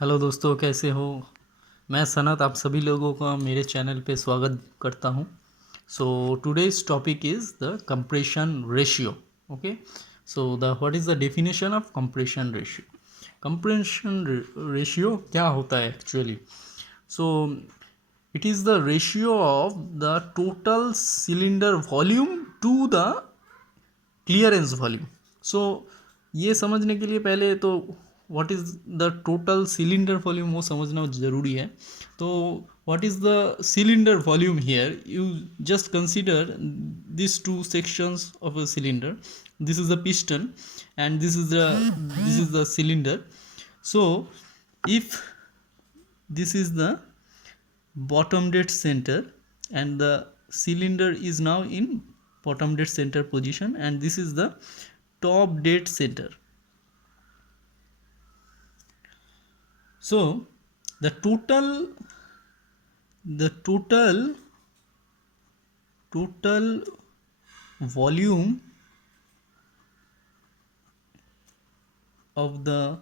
Hello दोस्तों, कैसे हो। मैं सनत आप सभी लोगों का मेरे चैनल पे स्वागत करता हूँ। So today's topic is the compression ratio. Okay, so the what is the definition of compression ratio. Compression ratio क्या होता है actually? So it is the ratio of the total cylinder volume to the clearance volume. So ये समझने के लिए पहले तो what is the total cylinder volume वो समझना ज़रूरी है। तो what is the cylinder volume here? You just consider this to sections of a cylinder. This is the piston and this is the cylinder. So if this is the bottom dead center and the cylinder is now in bottom dead center position, and this is the top dead center. So the total volume of the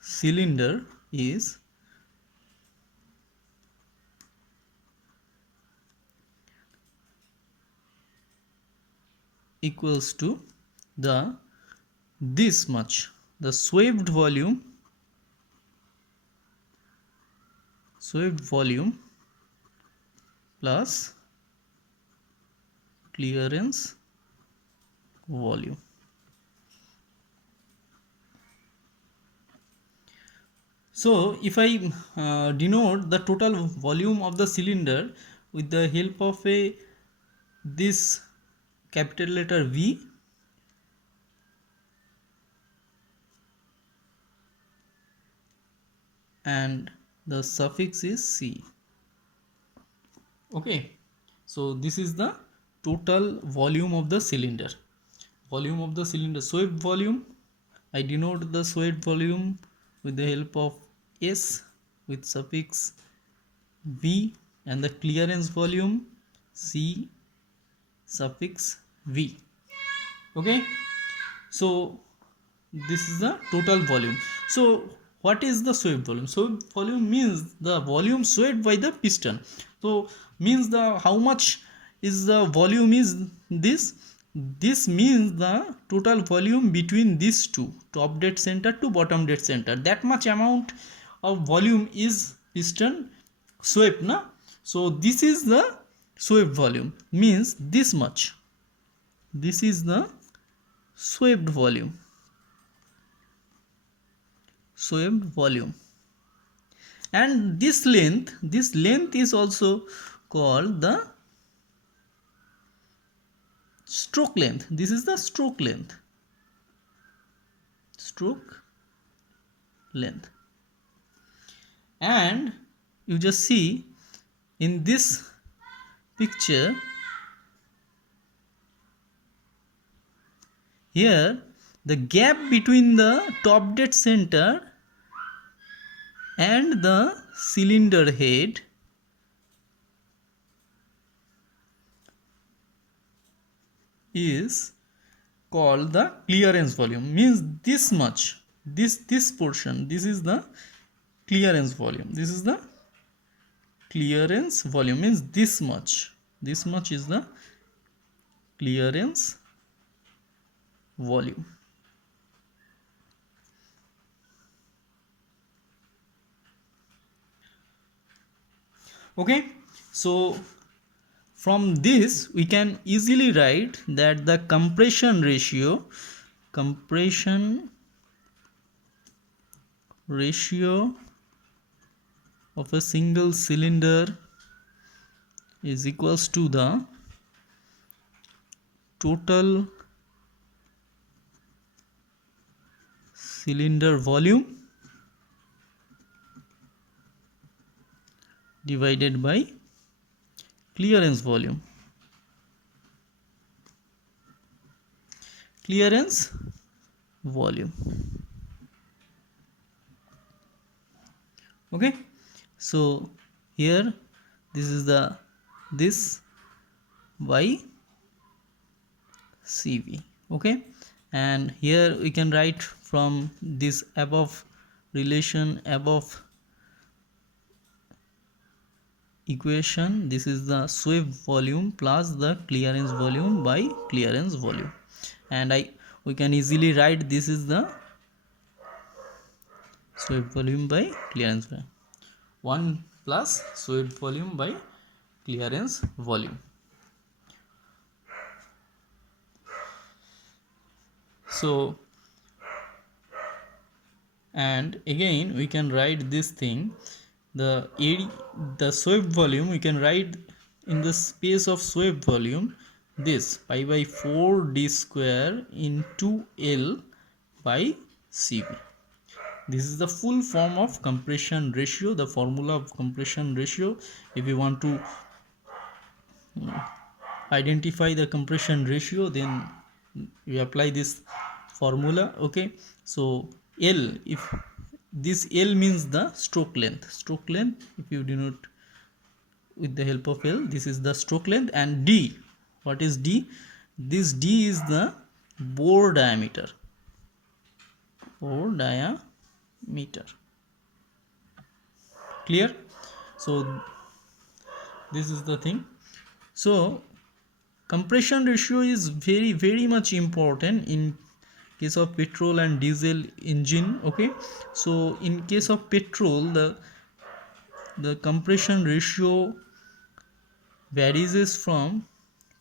cylinder is equals to this much, the swept volume plus clearance volume. So if I denote the total volume of the cylinder with the help of this capital letter V, and the suffix is C. Okay, so this is the total volume of the cylinder. Swept volume, I denote the swept volume with the help of S with suffix V, and the clearance volume C suffix V. Okay, so this is the total volume. So what is the swept volume? Swept volume means the volume swept by the piston. So means the how much is the volume is this means the total volume between these two, top dead center to bottom dead center. That much amount of volume is piston swept, na? So this is the swept volume, means this much. This is the swept volume. And this length is also called the stroke length. This is the stroke length. And you just see in this picture here, the gap between the top dead center and the cylinder head is called the clearance volume. Means this much, this portion, this is the clearance volume. This is the clearance volume, means this much is the clearance volume. Okay, so from this we can easily write that the compression ratio of a single cylinder is equals to the total cylinder volume divided by clearance volume. Okay, so here this is this by CV. Okay, and here we can write from this above relation above equation, this is the swept volume plus the clearance volume by clearance volume, and we can easily write this is the swept volume by clearance volume, 1 plus swept volume by clearance volume. So, and again we can write this thing, the area, the swept volume we can write in the space of swept volume this pi by 4 d square into L by Cv. This is the full form of compression ratio, the formula of compression ratio. If you want to identify the compression ratio, then you apply this formula. Okay, so L, if this L means the stroke length, if you denote with the help of L, this is the stroke length, and D, what is D? This D is the bore diameter, clear? So this is the thing. So compression ratio is very much important in case of petrol and diesel engine. Okay, so in case of petrol, the compression ratio varies from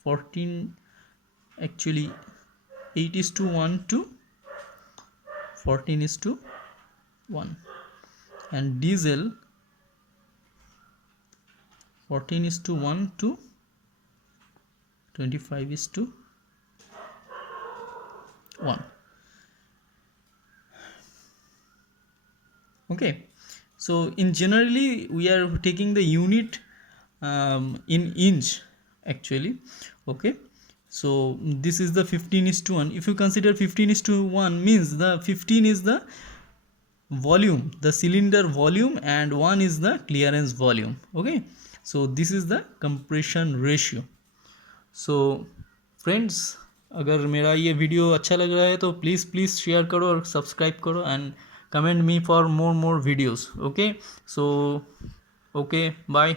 14, actually 8:1 to 14:1, and diesel 14:1 to 25:1. Okay, so in generally we are taking the unit in inch actually. Okay, so this is the 15:1. If you consider 15:1 means the 15 is the volume, the cylinder volume, and 1 is the clearance volume. Okay, so this is the compression ratio. So friends, अगर मेरा ये video अच्छा लग रहा है तो please share करो और सब्सक्राइब करो, and comment me for more videos. Okay, so okay, bye.